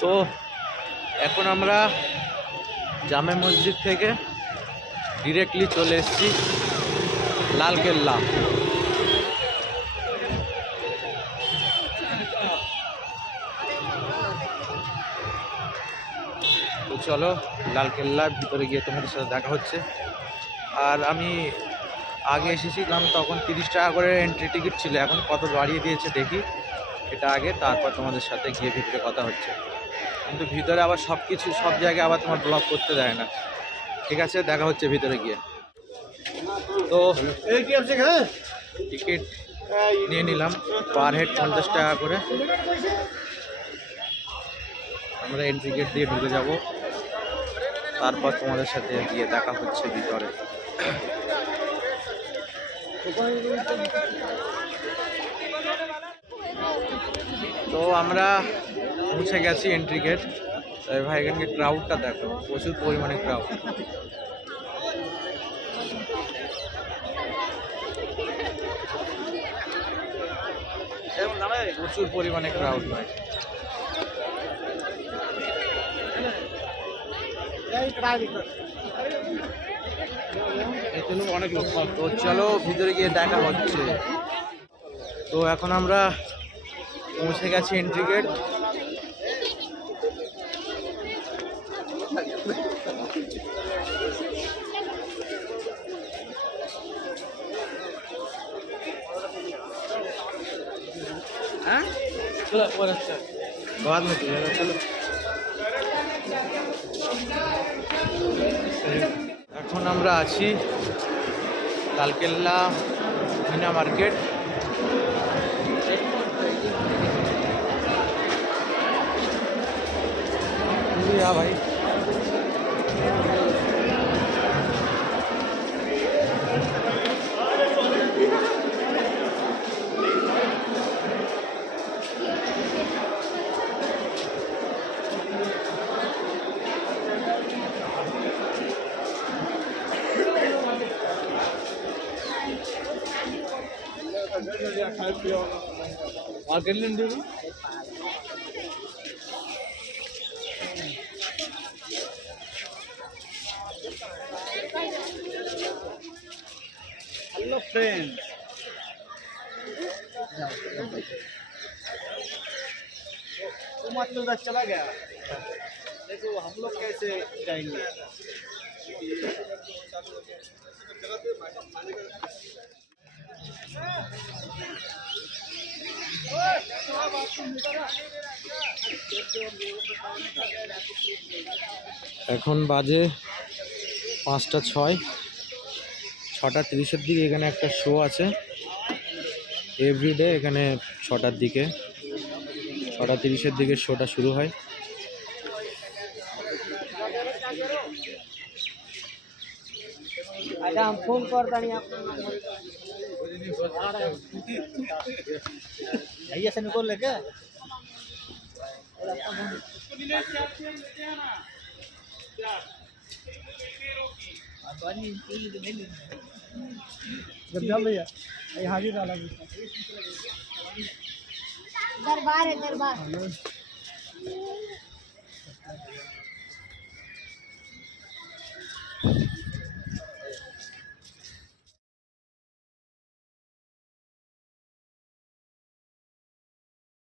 তো এখন আমরা জামে মসজিদ থেকে ডিরেক্টলি চলে এসেছি লালকেল্লা। তো চলো লালকেল্লার ভিতরে গিয়ে তোমাদের সাথে দেখা হচ্ছে। আর আমি আগে এসেছিলাম তখন 30 টাকা করে এন্ট্রি টিকিট ছিল, এখন কত বাড়িয়ে দিয়েছে দেখি এটা আগে, তারপর তোমাদের সাথে গিয়ে ভিতরে কথা হচ্ছে। কিন্তু ভিতরে আবার সব জায়গায় আবার তোমার ব্লগ করতে দেয় না। ঠিক আছে, দেখা হচ্ছে ভিতরে গিয়ে। তো টিকিট নিয়ে নিলাম পার হেড 50 টাকা করে। আমরা এন্ট্রি গেট দিয়ে ঢুকে যাব, তারপর তোমাদের সাথে গিয়ে দেখা হচ্ছে ভিতরে। তো আমরা পৌঁছে গেছি এন্ট্রি গেট। ভাই এখানকে ক্রাউডটা দেখো, প্রচুর পরিমাণে ক্রাউড। প্রচুর পরিমাণে ক্রাউড ভাই। অনেক লোক। তো চলো ভিতরে গিয়ে দেখা হচ্ছে। তো এখন আমরা পৌঁছে গেছি এন্ট্রি গেট। হ্যাঁ बाद में চলো। এখন আমরা আছি লালকেল্লা মিনা মার্কেট। ভাই हेलो फ्रेंड, तुम तो उधर चला गया, देखो हम लोग कैसे जाएंगे। এখন বাজে 5টা 6, 6টা 30-এর দিকে এখানে একটা শো আছে এভরিডে। এখানে 6টার দিকে 6টা 30-এর দিকে শোটা শুরু হয়। अच्छा हम फोन करता नहीं आपको भैया से निकल लेके जब जब भैया हाजिर वाला दरबार है दरबार।